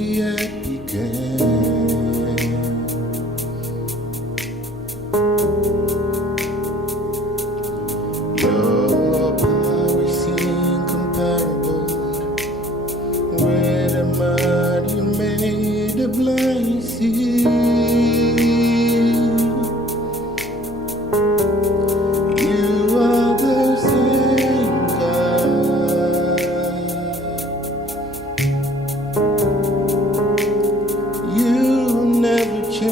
the earth began. Your power is incomparable. With a mud you made the blind see. You are the same God. You never change.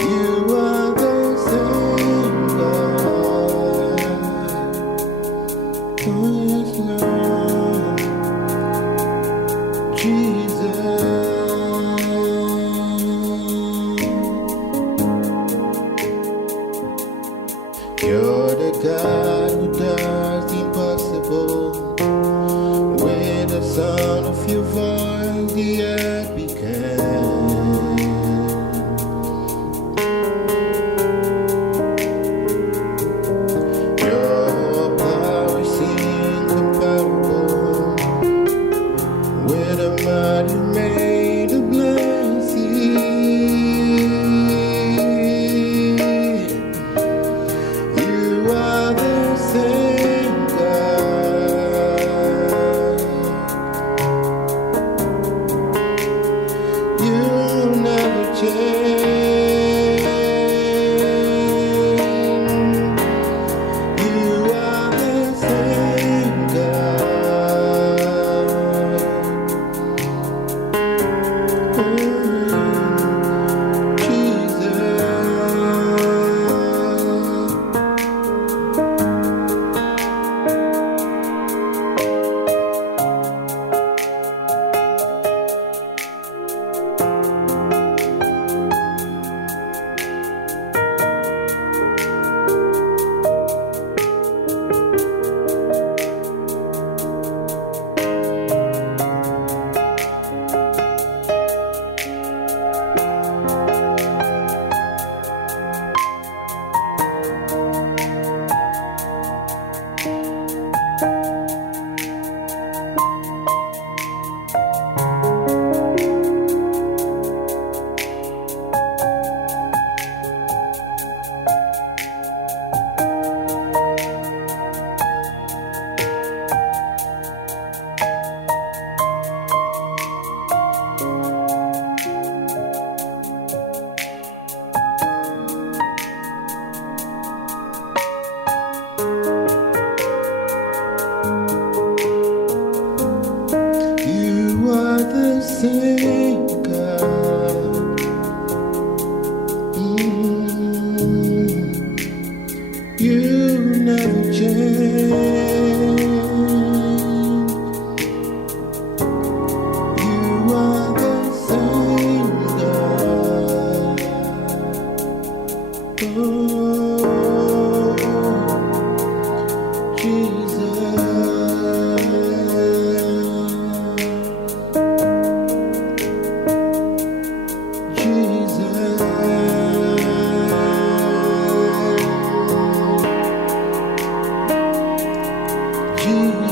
You are the same God. Oh yes, Lord Jesus. You're the God who does the impossible. With the sound of your voice, the earth began. Your power is incomparable. With a mighty made the blind see. You are the same God. You never change. You are the same God. Jesus. You are the same God. You never change. You are the same God. Oh, Jesus. Jesus.